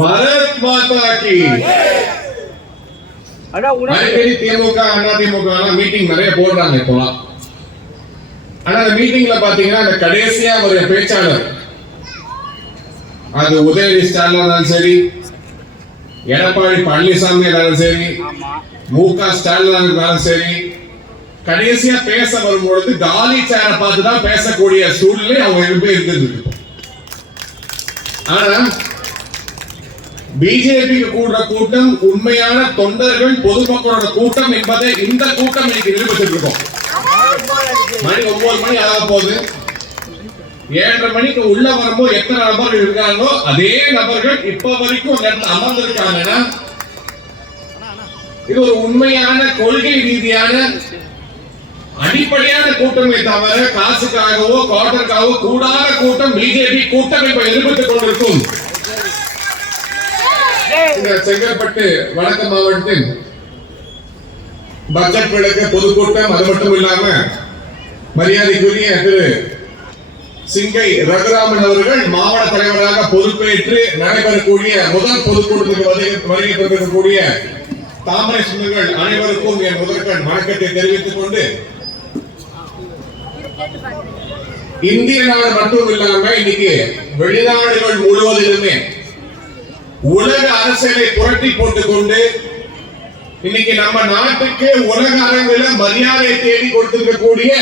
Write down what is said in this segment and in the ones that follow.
भारत माता की அடிக்கடி திமுக அதிமுக மீட்டிங் நிறைய போடுறாங்க இப்போலாம். ஆனா அந்த மீட்டிங்ல பாத்தீங்கன்னா அந்த கடைசியா ஒரு பேச்சாளர், அது உதயநிதி ஸ்டாலின் இருந்தாலும் சரி, எடப்பாடி பழனிசாமி இருந்தாலும் சரி, மு.க. ஸ்டாலின் இருந்தாலும் சரி, கடைசியா பேச வரும்பொழுது காலி சேரை பார்த்துதான் பேசக்கூடிய சூழ்நிலை அவங்க இருந்தது. ஆனா பிஜேபிக்கு கூடுற கூட்டம் உண்மையான தொண்டர்கள் பொதுமக்களோட கூட்டம் என்பதை இந்த கூட்டம் இன்னைக்கு நிரூபிச்சிட்டு இருக்கோம். மணி 9 மணி ஆக போகுது. 7:30 மணிக்கு உள்ள வரும்போது எத்தனை நபர்கள் இருக்காங்களோ அதே நபர்கள் இப்ப வரைக்கும் அந்த இடத்துல அமர்ந்திருக்காங்கன்னா இது ஒரு உண்மையான கொள்கை ரீதியான அடிப்படையான கூட்டமே தவிர காசுக்காகவோ குவார்டருக்காகவோ கூடாத கூட்டம் பிஜேபி கூட்டம் இப்ப எதிர்பார்த்துக் கொண்டிருக்கும். இந்த செங்கல்பட்டு வடக்கு மாவட்டத்தில் பட்ஜெட் விளக்க பொதுக்கூட்டம், அது மட்டும் இல்லாம மரியாதைக்குரிய திரு சிங்கை ரகுராமன் அவர்கள் மாவட்ட தலைவராக பொறுப்பேற்று நடைபெறக்கூடிய முதல் பொதுக்கூட்டத்துக்கு வருகை தந்திருக்கக்கூடிய தாமரை சொந்தங்கள் அனைவருக்கும் என் முதற்கண் வணக்கத்தை தெரிவித்துக் கொண்டு, இந்திய நாடு மட்டும் இல்லாம இன்னைக்கு வெளிநாடுகள் முழுவதிலுமே உலக அரசியலை புரட்டி போட்டுக் கொண்டு இன்னைக்கு நம்ம நாட்டுக்கு உலக அரங்கில் மரியாதை தேடி கொடுத்திருக்கக்கூடிய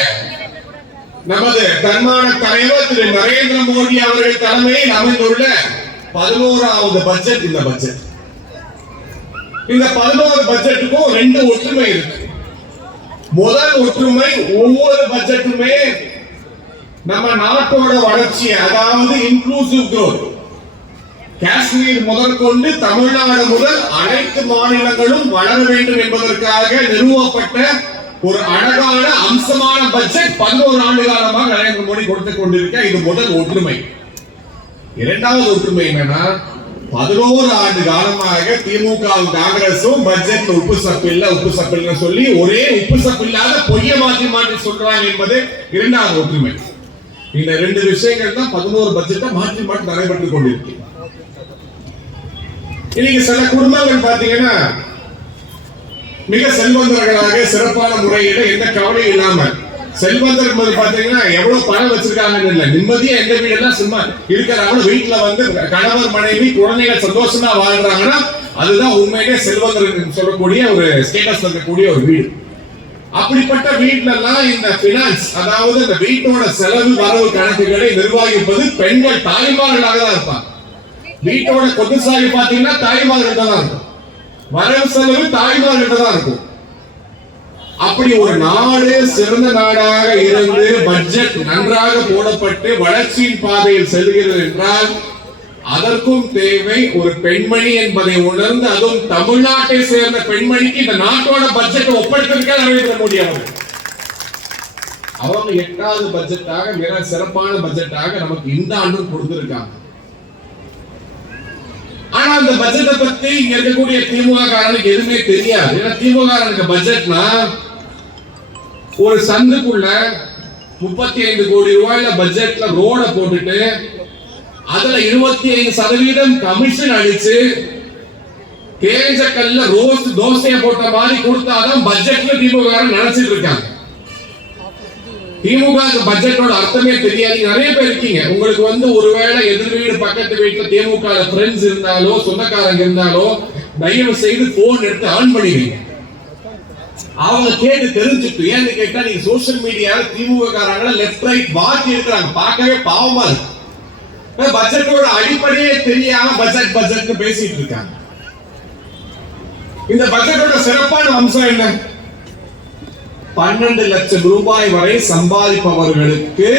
நமது தன்மான தலைவர் திரு நரேந்திர மோடி அவர்கள் தலைமையில் அமைந்துள்ள 11வது பட்ஜெட் இந்த பட்ஜெட். இந்த 11 பட்ஜெட்டுக்கும் 2 ஒற்றுமை இருக்கு. முதல் ஒற்றுமை, ஒவ்வொரு பட்ஜெட்டுமே நம்ம நாட்டோட வளர்ச்சி, அதாவது இன்க்ளூசிவ் growth, காஷ்மீர் முதற்கொண்டு தமிழ்நாடு முதல் அனைத்து மாநிலங்களும் வளர வேண்டும் என்பதற்காக நிறுவப்பட்ட ஒரு அழகான அம்சமான பட்ஜெட் 11 ஆண்டு காலமாக நரேந்திர மோடி கொடுத்துக் கொண்டிருக்க. இது முதல் ஒற்றுமை. இரண்டாவது ஒற்றுமை என்னன்னா, 11 ஆண்டு காலமாக திமுக காங்கிரசும் பட்ஜெட்ல உப்பு சப்பில்ல சொல்லி ஒரே உப்பு சப்பில்லாத பொய்ய மாற்றி மாற்றி சொல்றாங்க என்பது இரண்டாவது ஒற்றுமை. இந்த 2 விஷயங்கள் தான் 11 பட்ஜெட்டை மாற்றி மாற்றி நடைபெற்றுக் கொண்டிருக்கு. இன்னைக்கு சில குடும்பங்கள் பாத்தீங்கன்னா மிக செல்வந்தர்களாக சிறப்பான முறையில எந்த கவலையும் இல்லாம, செல்வந்தர் என்பது பாத்தீங்கன்னா எவ்வளவு பணம் வச்சிருக்காங்கன்னு இல்ல, நிம்மதியா எந்த வீடெல்லாம் சும்மா இருக்கிறாங்க, வீட்டுல வந்து கணவர் மனைவி குழந்தைகள் சந்தோஷமா வாழ்றாங்கன்னா அதுதான் உண்மையிலே செல்வந்தர் சொல்லக்கூடிய ஒரு ஸ்டேட்டஸ் இருக்கக்கூடிய ஒரு வீடு. அப்படிப்பட்ட வீட்டுல எல்லாம் இந்த பினான்ஸ், அதாவது இந்த வீட்டோட செலவு வரவு கணக்குகளை நிர்வகிப்பது பெண்கள் தாய்மார்களாக தான் இருப்பாங்க. வீட்டோட கொத்துசாலி பாத்தீங்கன்னா தாய்மார்கள் தான் இருக்கும், வரவு செலவு தாய்மார்கள் தான் இருக்கும். அப்படி ஒரு நாடு சிறந்த நாடாக இருந்து பட்ஜெட் நன்றாக போடப்பட்டு வளர்ச்சியின் பாதையில் செல்கிறது என்றால் அதற்கும் தேவை ஒரு பெண்மணி என்பதை உணர்ந்து, அதுவும் தமிழ்நாட்டை சேர்ந்த பெண்மணிக்கு இந்த நாட்டோட பட்ஜெட் ஒப்படைத்திருக்க நரேந்திர மோடி அவர்கள். அவங்க 8வது பட்ஜெட்டாக மிக சிறப்பான பட்ஜெட்டாக நமக்கு இந்த ஆண்டும் கொடுத்திருக்காங்க. ஆனா அந்த பட்ஜெட்டை பத்தி இங்க இருக்கக்கூடிய திமுக காரனுக்கு எதுவுமே தெரியாது. ஏன்னா திமுக காரனுக்கு பட்ஜெட்னா ஒரு சந்துக்குள்ள 35 கோடி ரூபாயில பட்ஜெட்ல ரோட போட்டுட்டு அதுல 25% கமிஷன் அடிச்சு தேஞ்ச கல்ல ரோஸ்ட் தோசையை போட்ட மாதிரி கொடுத்தாதான் பட்ஜெட்ல திமுக நினைச்சிட்டு இருக்காங்க. திமுக பட்ஜெட்டோட அர்த்தமே தெரியாது. நிறைய பேர் இருக்கீங்க, உங்களுக்கு வந்து ஒருவேளை எதிர் வீடு பக்கத்து வீட்டுல திமுக ஃப்ரெண்ட்ஸ் இருந்தாலோ சொந்தக்காரங்க இருந்தாலோ தயவு செய்து போன் எடுத்து ஆன் பண்ணிடுங்க. அவங்க கேட்டு தெரிஞ்சுட்டு, ஏன்னு கேட்டா நீங்க சோசியல் மீடியால திமுக காரங்கள லெஃப்ட் ரைட் மாற்றி இருக்கிறாங்க, பார்க்கவே பாவமா இருக்கு. பட்ஜெட்டோட அடிப்படையே தெரியாம பட்ஜெட் பேசிட்டு இருக்காங்க. இந்த பட்ஜெட்டோட சிறப்பான அம்சம் என்ன? 12 லட்சம் ரூபாய் வரை சம்பாதிப்பவர்களுக்கு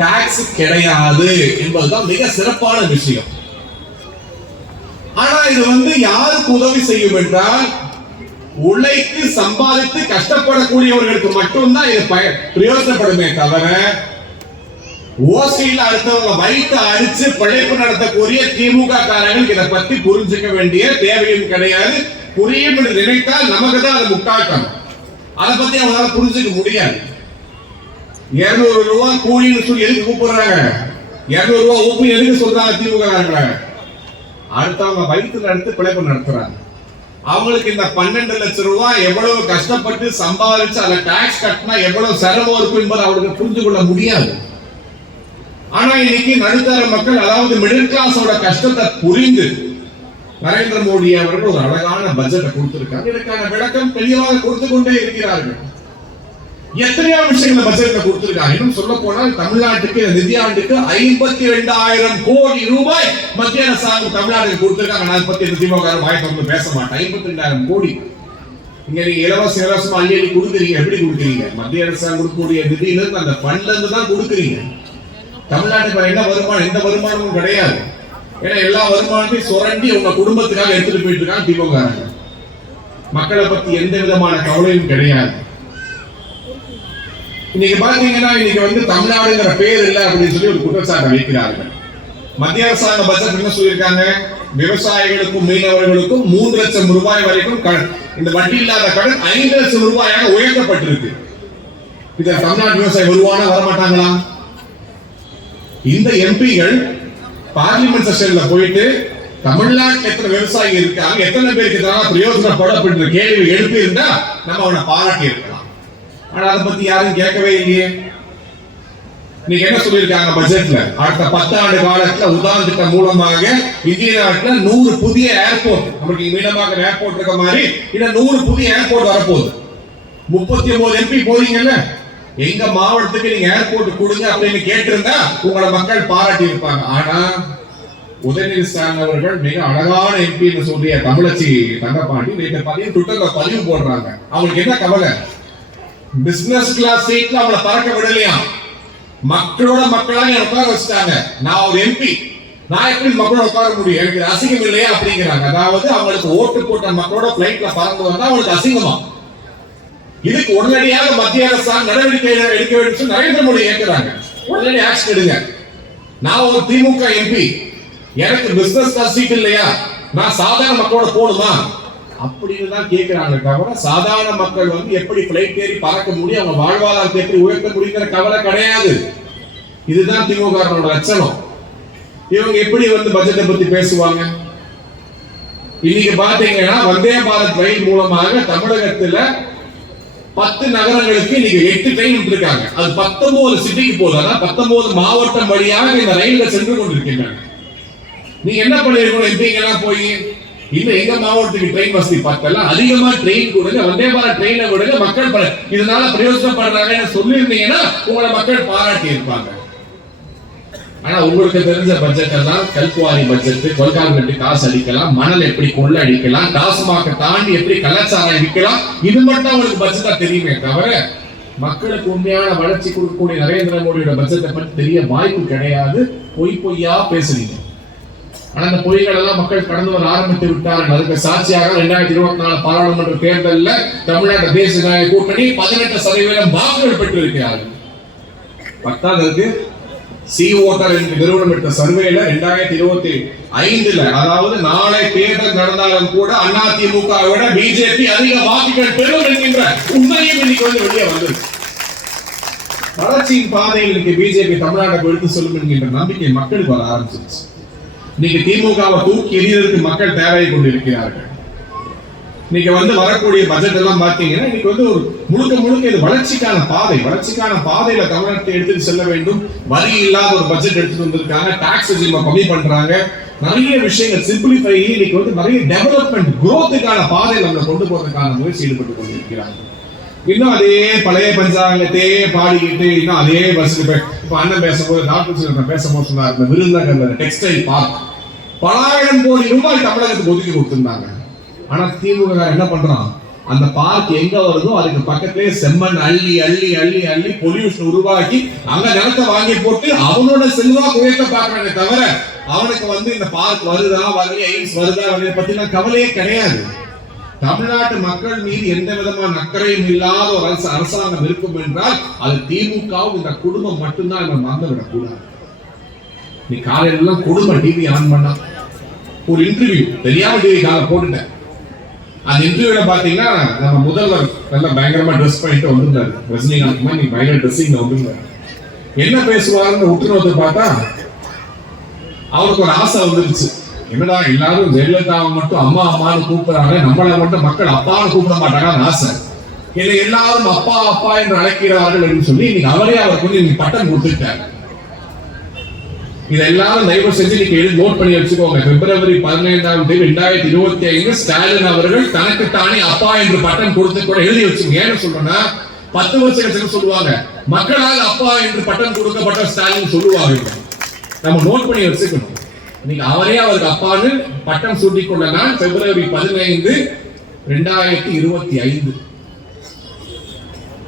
டாக்ஸ் கிடையாது என்பதுதான் மிக சிறப்பான விஷயம். ஆனா இது வந்து யாருக்கு உதவி செய்யும் என்றால், உழைத்து சம்பாதித்து கஷ்டப்படக்கூடியவர்களுக்கு மட்டும்தான் இது பிரயோஜனப்படுமே தவிர ஓசியில அடுத்தவங்க வயிற்று அடிச்சு பிழைப்பு நடத்தக்கூடிய திமுக காரர்கள் இதை பத்தி புரிஞ்சுக்க வேண்டிய தேவையும் கிடையாது. புரியும் என்று நினைத்தால் நமக்கு தான் அது முட்டாட்டம். அதை பத்தி அவங்களால புரிஞ்சுக்க முடியாது. 200 ரூபாய் கூலின்னு சொல்லி எதுக்கு கூப்பிடுறாங்க? 200 ரூபாய் உப்பு எதுக்கு சொல்றாங்க திமுக? அடுத்தவங்க வயிற்றுல எடுத்து பிழைப்பு நடத்துறாங்க. அவங்களுக்கு இந்த 12 லட்சம் ரூபாய் எவ்வளவு கஷ்டப்பட்டு சம்பாதிச்சு அதை டாக்ஸ் கட்டினா எவ்வளவு சிரமம் இருக்கும் என்பதை அவங்களுக்கு புரிந்து கொள்ள முடியாது. ஆனா இன்னைக்கு நடுத்தர மக்கள், அதாவது மிடில் கிளாஸோட கஷ்டத்தை புரிந்து நரேந்திர மோடி அவர்கள் ஒரு அழகான பட்ஜெட்டை கொடுத்திருக்காங்க. இதற்கான விளக்கம் தெளிவாக கொடுத்து கொண்டே இருக்கிறார்கள். எத்தனையோ விஷயங்கள் பட்ஜெட்ல கொடுத்திருக்காங்க. இன்னும் சொல்ல போனால் தமிழ்நாட்டுக்கு நிதியாண்டுக்கு 52,000 கோடி ரூபாய் மத்திய அரசாங்கம் தமிழ்நாட்டுக்கு கொடுத்திருக்காங்க. நான் பத்தி திமுக வாய் திறந்து பேச மாட்டேன். 52,000 கோடி இங்க நீங்க இலவசமா அள்ளி கொடுக்குறீங்க. எப்படி கொடுக்குறீங்க? மத்திய அரசாங்கம் கொடுக்கக்கூடிய நிதியில இருந்து, அந்த ஃபண்ட்ல இருந்து தான் கொடுக்குறீங்க. தமிழ்நாட்டுக்கு என்ன வருமானம்? எந்த வருமானமும் கிடையாது. ஏன்னா எல்லா வருமானத்தையும் சுரண்டி உங்க குடும்பத்துக்காக எடுத்துட்டு போயிட்டு இருக்காங்க திமுக. மக்களை பத்தி எந்த விதமான கவலையும் கிடையாது. இன்னைக்கு பாத்தீங்கன்னா இன்னைக்கு தமிழ்நாடுங்கிற பேர் இல்லை அப்படின்னு சொல்லி ஒரு குற்றச்சாட்டை வைக்கிறார்கள். மத்திய அரசாங்க பட்ஜெட் என்ன சொல்லியிருக்காங்க? விவசாயிகளுக்கும் மீனவர்களுக்கும் 3 லட்சம் ரூபாய் வரைக்கும் இந்த வட்டி இல்லாத கடன் 5 லட்சம் ரூபாயாக உயர்த்தப்பட்டிருக்கு. இத தமிழ்நாடு விவசாயி வருவானா வரமாட்டாங்களா? இந்த எம்பிகள் பார்லிமெண்ட் செஷன்ல போயிட்டு தமிழ்நாட்டில் எத்தனை விவசாயி இருக்காங்க, எத்தனை பேருக்கு இதனால பிரயோஜனப்படப்பட்ட கேள்வி எழுப்பி இருந்தா நம்ம அவனை பாராட்டி இருக்கலாம். ஆனா அதை பத்தி யாரும் கேட்கவே இல்லையே. நீங்க என்ன சொல்லியிருக்காங்க பட்ஜெட்ல? அடுத்த 10 ஆண்டு காலத்துல உதான் திட்டம் மூலமாக இந்திய நாட்டுல 100 புதிய ஏர்போர்ட், நமக்கு மீனமாக ஏர்போர்ட் இருக்க மாதிரி இன்னும் 100 புதிய ஏர்போர்ட் வரப்போகுது. 39 எம்பி போறீங்கல்ல, எங்க மாவட்டத்துக்கு நீங்க ஏர்போர்ட் கொடுங்க அப்படின்னு கேட்டிருந்தா உங்களை மக்கள் பாராட்டி இருப்பாங்க. ஆனா உதயநிதி ஸ்டாலின் அவர்கள் மிக அழகான எம்பி சொல்லிய தமிழச்சி தங்கப்பாண்டி நேற்று பார்த்தீங்கன்னா ட்விட்டர்ல பதிவு போடுறாங்க. அவங்களுக்கு என்ன கவலை? பிசினஸ் கிளாஸ் சீட்ல அவங்கள பறக்க விடலையா? மக்களோட மக்களாக உட்கார வச்சுட்டாங்க. நான் ஒரு எம்பி, நான் எப்படி மக்களோட உட்கார முடியும்? எனக்கு அசிங்கம் இல்லையா அப்படிங்கிறாங்க. அதாவது அவங்களுக்கு ஓட்டு போட்ட மக்களோட பிளைட்ல பறந்து வந்தா அவங்களுக்கு அசிங்கமா? இதுக்கு உடனடியாக மத்திய அரசாங்கம் நடவடிக்கை எடுக்க வேண்டும் நரேந்திர மோடி கேட்கிறாங்க. உடனடி ஆக்ஷன் எடுங்க. நான் ஒரு திமுக எம்பி, எனக்கு பிசினஸ் கிளாஸ் சீட் இல்லையா? நான் சாதாரண மக்களோட போடுமா அப்படின்னு தான் கேட்கிறாங்க. தவிர சாதாரண மக்கள் எப்படி பிளைட் ஏறி பறக்க முடியும், அவங்க வாழ்வாதாரத்தை எப்படி உயர்த்த முடியுங்கிற கவலை கிடையாது. இதுதான் திமுக லட்சணம். இவங்க எப்படி பட்ஜெட்டை பத்தி பேசுவாங்க? இன்னைக்கு பாத்தீங்கன்னா வந்தே பாரத் ரயில் மூலமாக தமிழகத்துல 10 நகரங்களுக்கு இன்னைக்கு 8 ட்ரெயின் விட்டுருக்காங்க. அது 19 சிட்டிக்கு போகுது. அதான் 19 மாவட்டம் வழியாக இந்த ரயில்கள் சென்று கொண்டிருக்கின்றன. நீங்க என்ன பண்ணிருக்கணும்? எம்பிங்கெல்லாம் போய் இல்ல எங்க மாவட்டத்துக்கு ட்ரெயின் வசதி பத்தல, அதிகமா ட்ரெயின் கொடுங்க, வந்தே பாரத் ட்ரெயினை விடுங்க, மக்கள் இதனால பிரயோஜனப்படுறாங்கன்னு சொல்லியிருந்தீங்கன்னா உங்களை மக்கள் பாராட்டி இருப்பாங்க. ஆனா உங்களுக்கு தெரிஞ்ச பட்ஜெட் எல்லாம் கல்குவாரி பட்ஜெட், கொல்கால் காசு அடிக்கலாம், மணல் எப்படி கொள்ள அடிக்கலாம், டாஸ்மாக தாண்டி எப்படி கலாச்சாரம் விற்கலாம், இது மட்டும் அவங்களுக்கு பட்ஜெட்டா தெரியுமே தவிர மக்களுக்கு உண்மையான வளர்ச்சி கொடுக்கக்கூடிய நரேந்திர மோடியோட பட்ஜெட்டை பற்றி தெரிய வாய்ப்பு கிடையாது. பொய்யா பேசுறீங்க. ஆனா அந்த பொய்கள் எல்லாம் மக்கள் கடந்து வர ஆரம்பித்து விட்டார்கள். அதுக்கு சாட்சியாக 2024 பாராளுமன்ற தேர்தலில் தமிழ்நாடு தேசிய ஜனநாயக கூட்டணி 18% வாக்குகள் பெற்றிருக்கிறார்கள். 10க்கு சி ஓட்டர் என்ற நிறுவனம் எடுத்த சர்வேல 2025 அதாவது நாளை தேர்தல் நடந்தாலும் கூட அதிமுக விட பிஜேபி அதிக வாக்குகள் பெறும் என்கின்ற உண்மையும் இன்னைக்கு வெளியே வந்தது. வளர்ச்சியின் பாதையில் இன்னைக்கு பிஜேபி தமிழ்நாட்டை எடுத்து செல்லும் என்கின்ற நம்பிக்கை மக்களுக்கு வர ஆரம்பிச்சிருச்சு. இன்னைக்கு திமுகவை தூக்கி எறிவதற்கு மக்கள் தேவையை கொண்டிருக்கிறார்கள். இன்னைக்கு வரக்கூடிய பட்ஜெட் எல்லாம் பாத்தீங்கன்னா இன்னைக்கு ஒரு முழுக்க இது வளர்ச்சிக்கான பாதையில தமிழ்நாட்டை எடுத்துட்டு செல்ல வேண்டும். வரி இல்லாத ஒரு பட்ஜெட் எடுத்துட்டு வந்திருக்காங்க. டாக்ஸ் கம்மி பண்றாங்க. நிறைய விஷயங்கள் சிம்பிளிஃபை, இன்னைக்கு நிறைய டெவலப்மெண்ட் குரோத்துக்கான பாதையில நம்மளை கொண்டு போறதுக்கான முயற்சி ஈடுபட்டு கொண்டிருக்கிறாங்க. இன்னும் அதே பழைய பஞ்சாங்கத்தையே பாடிக்கிட்டு இன்னும் அதே பஸ்ஸுக்கு இப்ப அண்ணன் பேசும்போது டாக்டர் பேசும்போது சொன்னார், விருதுநகர்ல டெக்ஸ்டைல் பார்க் பல ஆயிரம் கோடி ரூபாய் தமிழகத்துக்கு ஒதுக்கி கொடுத்திருந்தாங்க. ஆனா திமுக என்ன பண்றான்? அந்த பார்க் எங்க வருதோ அதுக்கு பக்கத்திலே செம்மண் அள்ளி அள்ளி அள்ளி அள்ளி பொல்யூஷன் உருவாக்கி அங்க நிலத்தை வாங்கி போட்டு அவனோட செல்வாக்கு உயர்த்த பாக்குறானே தவிர அவனுக்கு இந்த பார்க் வருதா வரலையா, எய்ம்ஸ் வருதா வரலையா பத்தின கவலையே கிடையாது. தமிழ்நாட்டு மக்கள் மீது எந்த விதமான அக்கறையும் இல்லாத ஒரு அரசாங்கம் இருக்கும் என்றால் அது திமுகவும் இந்த குடும்பம் மட்டும்தான் மறந்து விடக்கூடாது. நீ காலையில எல்லாம் குடும்ப டிவி ஆன் பண்ணா ஒரு இன்டர்வியூ தெரியாம டிவி காலை போட்டுட்டேன். அந்த இன்டர்வியூல பாத்தீங்கன்னா நம்ம முதல்வர் நல்ல பயங்கரமா ட்ரெஸ் பண்ணிட்டு வந்திருந்தாரு. ரஜினிகாந்த் மாதிரி நீ பயங்கர ட்ரெஸ்ஸிங்ல வந்திருந்தாரு. என்ன பேசுவாருன்னு உற்று நோக்கி பார்த்தா அவருக்கு ஒரு ஆசை வந்துருச்சு, என்னடா எல்லாரும் ஜெயலலிதாவை மட்டும் அம்மா அம்மான்னு கூப்பிடுறாங்க, நம்மளை மட்டும் மக்கள் அப்பான்னு கூப்பிட மாட்டாங்கன்னு ஆசை. என்னை எல்லாரும் அப்பா அப்பா என்று அழைக்கிறார்கள் என்று சொல்லி இன்னைக்கு அவரே அவருக்கு வந்து பட்டம் கொடுத்துட்டாங்க. இதை எல்லாரும் தயவு செஞ்சு நீங்க நோட் பண்ணி வச்சுக்கோங்க. பிப்ரவரி 15 2025 ஸ்டாலின் அவர்கள் தனக்குத்தானே அப்பா என்று பட்டம் கொடுத்து கூட எழுதி வச்சுக்கோங்க. ஏன்னு சொல்றேன்னா 10 வருஷம் கழிச்சு சொல்லுவாங்க மக்களால் அப்பா என்று பட்டம் கொடுக்கப்பட்ட ஸ்டாலின் சொல்லுவாங்க. நம்ம நோட் பண்ணி வச்சுக்கணும். நீங்க அவரே அவருக்கு அப்பான்னு பட்டம் சூட்டிக் கொண்ட நாள் பிப்ரவரி 15 2025.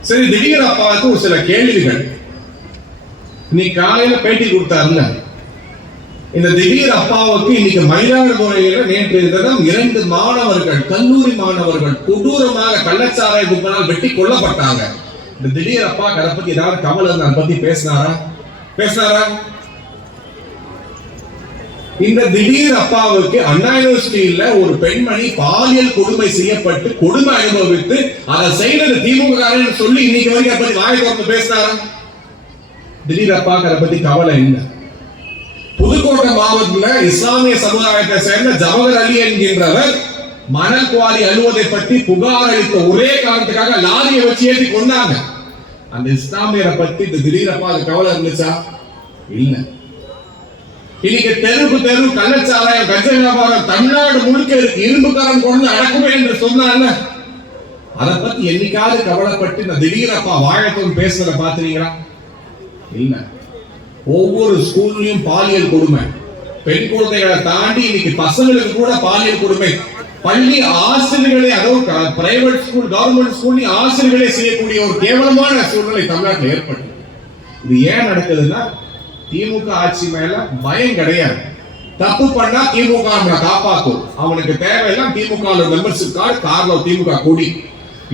சரி, திடீர் அப்பாவுக்கு ஒரு சில கேள்விகள். இன்னைக்கு காலையில பேட்டி கொடுத்தாருல, இந்த திடீர் அப்பாவுக்கு இன்னைக்கு மயிலாடுதுறையில நேற்று தினம் 2 மாணவர்கள், கல்லூரி மாணவர்கள் கொடூரமாக கள்ளச்சாராய கும்பலால் வெட்டி கொல்லப்பட்டாங்க. இந்த திடீர் அப்பா அதை பத்தி ஏதாவது கவலை அதை பத்தி பேசினாரா? இந்த திடீர் அப்பாவுக்கு அண்ணா யூனிவர்சிட்டியில ஒரு பெண்மணி பாலியல் கொடுமை செய்யப்பட்டு கொடுமை அனுபவித்து அதை செய்தது திமுக சொல்லி இன்னைக்கு வரைக்கும் அதை பத்தி வாய் திறந்து பேசினாரா? திடீர் அப்பாவுக்கு அதை பத்தி கவலை இல்லை. புதுக்கோட்டை மாவட்டத்தில் இஸ்லாமிய சமுதாயத்தை சேர்ந்த ஜவஹர் அலி என்கின்றவர் மணல் குவாரி அழுவதை பற்றி புகார் அளித்த ஒரே காரணத்துக்காக லாரியை வச்சு ஏற்றி கொண்டாங்க. அந்த இஸ்லாமியரை பத்தி இந்த திடீர் அப்பாவுக்கு கவலை இருந்துச்சா? இல்ல. இன்னைக்கு தெரு கள்ளச்சாராயம் கஞ்சா வியாபாரம் தமிழ்நாடு முழுக்க இருக்கு, இரும்புக்காரன் கொண்டு அடக்குமே என்று சொன்னாங்க. அதை பத்தி என்னைக்காவது கவலைப்பட்டு இந்த திடீர் அப்பா வாழத்தோடு பேசுறத பாத்துறீங்களா? இல்ல. ஒவ்வொரு ஸ்கூல்லையும் பாலியல் கொடுமை, பெண் குழந்தைகளை தாண்டி இன்னைக்கு பசங்களுக்கு கூட பாலியல் கொடுமை. பள்ளி ஆசிரியர்களே, அதாவது பிரைவேட் ஸ்கூல் கவர்மெண்ட் ஸ்கூல் ஆசிரியர்களே செய்யக்கூடிய ஒரு கேவலமான சூழ்நிலை தமிழ்நாட்டில் ஏற்பட்டு. இது ஏன் நடக்குதுன்னா திமுக ஆட்சி மேல பயம் கிடையாது. தப்பு பண்ணா திமுக நம்மளை காப்பாற்றும், அவனுக்கு தேவையெல்லாம் திமுக மெம்பர்ஷிப் கார்டு, கார்ல திமுக கொடி,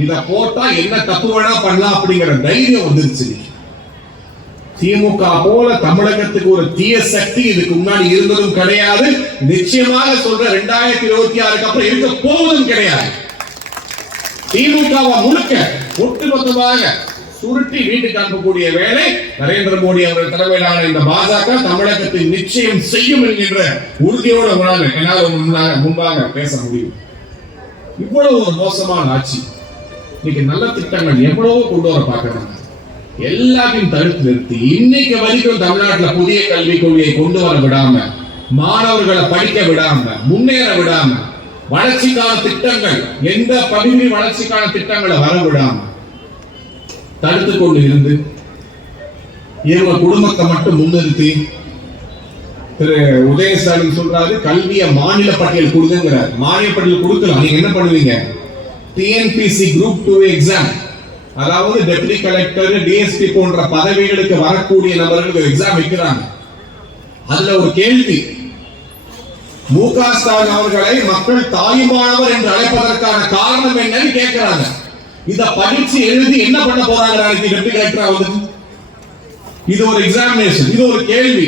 இத போட்டா என்ன தப்பு வேணா பண்ணலாம் அப்படிங்கிற தைரியம் வந்துருச்சு. திமுக போல தமிழகத்துக்கு ஒரு தீய சக்தி இதுக்கு முன்னாடி இருந்ததும் கிடையாது, நிச்சயமாக சொல்ற 2026 அப்புறம் இருக்க போவதும் கிடையாது. திமுக முழுக்க ஒட்டுமொத்தமாக சுருட்டி வீட்டுக்கு அனுப்பக்கூடிய வேலை நரேந்திர மோடி அவர்கள் தலைமையிலான இந்த பாஜக தமிழகத்தை நிச்சயம் செய்யும் என்கின்ற உறுதியோடு என்னால் முன்பாக பேச முடியும். இவ்வளவு ஒரு மோசமான ஆட்சி. இன்னைக்கு நல்ல திட்டங்கள் எவ்வளவோ கொண்டு வர பார்க்கிறாங்க, எல்லாத்தையும் தடுத்து நிறுத்தி இன்னைக்கு வரைக்கும் தமிழ்நாட்டில் புதிய கல்விக் கொள்கையை கொண்டு வர விடாம, மாணவர்களை படிக்க விடாம, முன்னேற விடாம, வளர்ச்சிக்கான திட்டங்கள் எந்த பகுதி வளர்ச்சிக்கான திட்டங்களை வர விடாம தடுத்து கொண்டு இருந்து இவங்க குடும்பத்தை மட்டும் முன்னிறுத்தி திரு உதயஸ்டாலின் சொல்றாரு கல்வியை மாநில பட்டியல் கொடுங்கிறார். மாநில பட்டியல் கொடுக்கலாம், நீங்க என்ன பண்ணுவீங்க? டிஎன்பிசி குரூப் 2 எக்ஸாம், அதாவது டெப்டி கலெக்டர், டிஎஸ்பி போன்ற பதவிகளுக்கு வரக்கூடிய நபர்களுக்கு எக்ஸாம் வைக்கிறாங்க. அதுல ஒரு கேள்வி, மு.க. ஸ்டாலின் அவர்களை மக்கள் தாய்மானவர் என்று அழைப்பதற்கான காரணம் என்னன்னு கேட்கிறாங்க. இத படிச்சு எழுதி என்ன பண்ண போறாங்க டெப்டி கலெக்டரா வந்து? இது ஒரு எக்ஸாமினேஷன், இது ஒரு கேள்வி.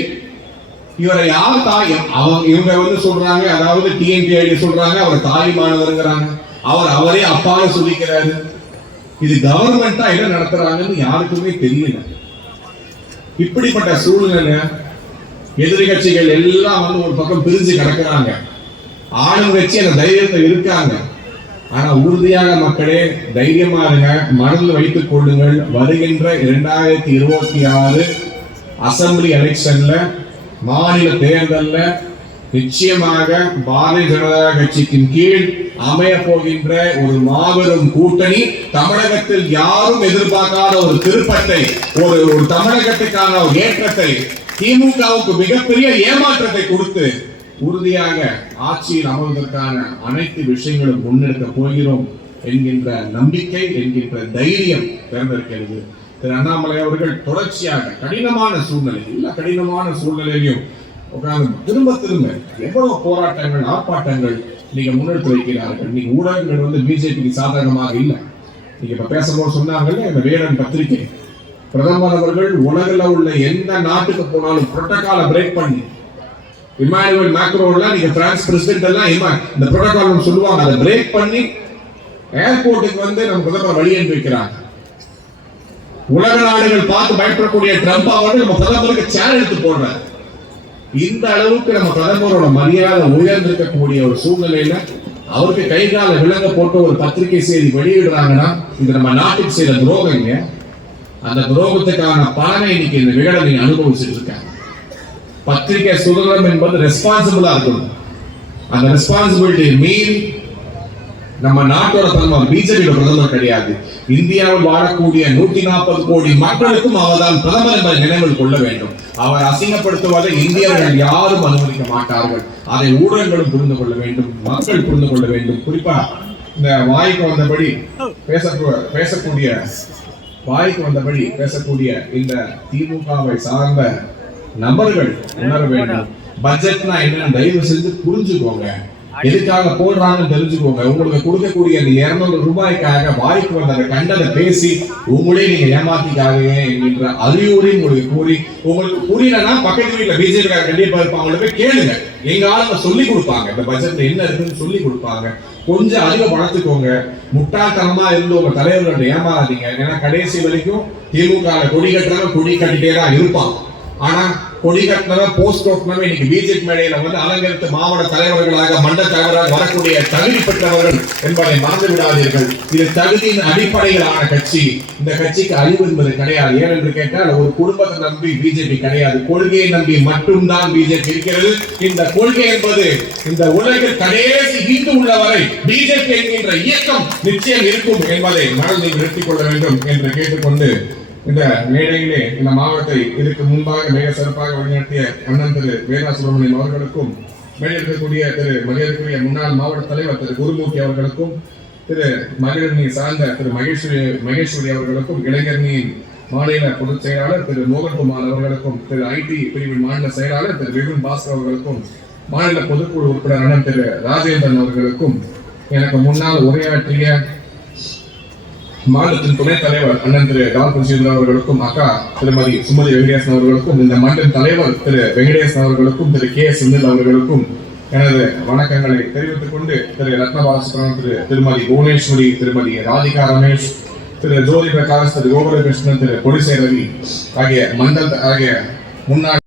இவரை யார் தாயம்? இவங்க வந்து சொல்றாங்க, அதாவது டிஎன்பிஐடி சொல்றாங்க அவர் தாய்மானவர்ங்கிறாங்க, அவரே அப்பான்னு சொல்லிக்கிறாரு. இது கவர்மெண்டா என்ன நடத்துறாங்கன்னு யாருக்குமே தெரியல. இப்படிப்பட்ட சூழ்நிலை எதிர்கட்சிகள் எல்லாம் வந்து ஒரு பக்கம் பிரிஞ்சு கிடக்குறாங்க, ஆளுங்கட்சி அந்த தைரியத்தை இருக்காங்க. ஆனா உறுதியாக மக்களே தைரியமா இருங்க, மனதில் வைத்துக் கொள்ளுங்கள். வருகின்ற 2026 அசம்பிளி எலெக்ஷன்ல, மாநில தேர்தல்ல நிச்சயமாக பாரதிய ஜனதா கட்சியின் கீழ் அமைய போகின்ற ஒரு மாபெரும் கூட்டணி தமிழகத்தில் யாரும் எதிர்பார்க்காத ஒரு திருப்பத்தை, ஒரு தமிழகத்துக்கான ஒரு ஏற்றத்தை, திமுகவுக்கு மிகப்பெரிய ஏமாற்றத்தை கொடுத்து உறுதியாக ஆட்சியில் அமர்வதற்கான அனைத்து விஷயங்களும் முன்னெடுக்க போகிறோம் என்கின்ற நம்பிக்கை, என்கின்ற தைரியம் பிறந்திருக்கிறது. திரு அண்ணாமலை அவர்கள் தொடர்ச்சியாக கடினமான சூழ்நிலை, எல்லா கடினமான சூழ்நிலையிலும் திரும்ப எவ்வளவு போராட்டங்கள், ஆர்ப்பாட்டங்கள் நீங்க முன்னெடுத்து வைக்கிறார்கள். நீங்க ஊடகங்கள் வந்து பிஜேபிக்கு சாதகமாக இல்லை. நீங்க இப்ப பேசும்போது சொன்னாங்கல்ல, இந்த வேடன் பத்திரிகை, பிரதமர் அவர்கள் உலகில் உள்ள எந்த நாட்டுக்கு போனாலும் புரோட்டோகாலை பிரேக் பண்ணி, இமானுவேல் மேக்ரோன்ல நீங்க பிரான்ஸ் பிரசிடென்ட் எல்லாம் இந்த புரோட்டோகால் சொல்லுவாங்க, அதை பிரேக் பண்ணி ஏர்போர்ட்டுக்கு வந்து நம்ம பிரதமர் வழி அனுப்பி வைக்கிறாங்க. உலக நாடுகள் பார்த்து பயப்படக்கூடிய ட்ரம்ப் அவர்கள் நம்ம பிரதமருக்கு சேர் எடுத்து போடுறாரு. இந்த அளவுக்கு நம்ம பிரதமரோட மரியாதை உயர்ந்திருக்கக்கூடிய ஒரு சூழ்நிலையில அவருக்கு கை கால விலங்க போட்டு ஒரு பத்திரிகை செய்தி வெளியிடுறாங்கன்னா இது நம்ம நாட்டுக்கு செய்த துரோகம். அந்த துரோகத்துக்கான பலனை இன்னைக்கு இந்த விகடனை நீங்க அனுபவிச்சுட்டு இருக்காங்க. பத்திரிகை சுதந்திரம் என்பது ரெஸ்பான்சிபிளா இருக்கணும். அந்த ரெஸ்பான்சிபிலிட்டி மீறி நம்ம நாட்டோட பிரதமர் பிஜேபி பிரதமர் கிடையாது. இந்தியாவில் வாழக்கூடிய 140 கோடி மக்களுக்கும் அவர்தான் பிரதமர் என்பதை நினைவில் கொள்ள வேண்டும். அவர் அசிங்கப்படுத்துவதை இந்தியர்கள் யாரும் அனுமதிக்க மாட்டார்கள். அதை ஊடகங்களும் புரிந்து கொள்ள வேண்டும், மக்கள் புரிந்து கொள்ள வேண்டும். குறிப்பா இந்த வாய்க்கு வந்தபடி பேசக்கூடிய இந்த திமுகவை சார்ந்த நபர்கள் உணர வேண்டும். பட்ஜெட்னா என்னன்னு தயவு செஞ்சு புரிஞ்சுக்கோங்க. எதுக்காக போடுறாங்கன்னு தெரிஞ்சுக்கோங்க. உங்களுக்கு கொடுக்கக்கூடிய அந்த 200 ரூபாய்க்காக வாய்க்கு வந்த கண்டதை பேசி உங்களே நீங்க ஏமாத்திக்காதீங்க என்கின்ற அறிவுரை உங்களுக்கு கூறி, உங்களுக்கு புரியலன்னா பக்கத்து வீட்டுல பிஜேபி கண்டிப்பா இருப்பாங்க, அவங்களை போய் கேளுங்க. எங்க ஆளுங்க சொல்லி கொடுப்பாங்க, இந்த பட்ஜெட்ல என்ன இருக்குன்னு சொல்லி கொடுப்பாங்க. கொஞ்சம் அதிகம் வளர்த்துக்கோங்க. முட்டாள்தனமா இருந்து உங்க தலைவர்களோட ஏமாறாதீங்க. ஏன்னா கடைசி வரைக்கும் திமுக கொடி கட்டுறவங்க கொடி கட்டிட்டே தான் இருப்பான். ஆனா கொடி கட்டினவன் போஸ்ட் ஓட்டினவன் இன்னைக்கு பிஜேபி மேடையில வந்து அலங்கரித்து மாவட்ட தலைவர்களாக மண்ட தலைவராக வரக்கூடிய தகுதி பெற்றவர்கள் என்பதை மறந்து விடாதீர்கள். இது தகுதியின் அடிப்படையிலான கட்சி. இந்த கட்சிக்கு அறிவு என்பது கிடையாது. ஏனென்று கேட்டால் ஒரு குடும்பத்தை நம்பி பிஜேபி கிடையாது, கொள்கையை நம்பி மட்டும்தான் பிஜேபி இருக்கிறது. இந்த கொள்கை என்பது இந்த உலகில் கடைசி இந்து உள்ளவரை பிஜேபி என்கின்ற இயக்கம் நிச்சயம் இருக்கும் என்பதை மனதில் நிறுத்திக் கொள்ள வேண்டும் என்று கேட்டுக்கொண்டு இந்த மேடையிலே இந்த மாவட்டத்தை இதற்கு முன்பாக மிக சிறப்பாக வழிநடத்திய அண்ணன் திரு வேதா சுப்பிரமணியம் அவர்களுக்கும், மேலிருக்கக்கூடிய திரு மரியாதைக்குரிய முன்னாள் மாவட்ட தலைவர் திரு குருமூர்த்தி அவர்களுக்கும், திரு மகளிரணி சார்ந்த திரு மகேஸ்வரி அவர்களுக்கும், இளைஞரணியின் மாநில பொதுச் செயலாளர் திரு மோகன்குமார் அவர்களுக்கும், திரு ஐடி பிரிவின் மாநில செயலாளர் திரு விபின் பாஸ்கர் அவர்களுக்கும், மாநில பொதுக்குழு உறுப்பினர் அண்ணன் திரு ராஜேந்திரன் அவர்களுக்கும், எனக்கு முன்னால் உரையாற்றிய மாநிலத்தின் துணைத் தலைவர் அண்ணன் திரு டாக்டர் அவர்களுக்கும், அக்கா திருமதி சுமதி வெங்கடேசன் அவர்களுக்கும், இந்த மண்டல தலைவர் திரு வெங்கடேசன் அவர்களுக்கும், திரு கே சுனில் அவர்களுக்கும் எனது வணக்கங்களை தெரிவித்துக் கொண்டு திரு ரத்னபாலசுப்ரமணியம், திருமதி புவனேஸ்வரி, திருமதி ராதிகா ரமேஷ், திரு ஜோதி பிரகாஷ், திரு கோகுலகிருஷ்ணன், திரு பொடிசை ரவி ஆகிய முன்னாள்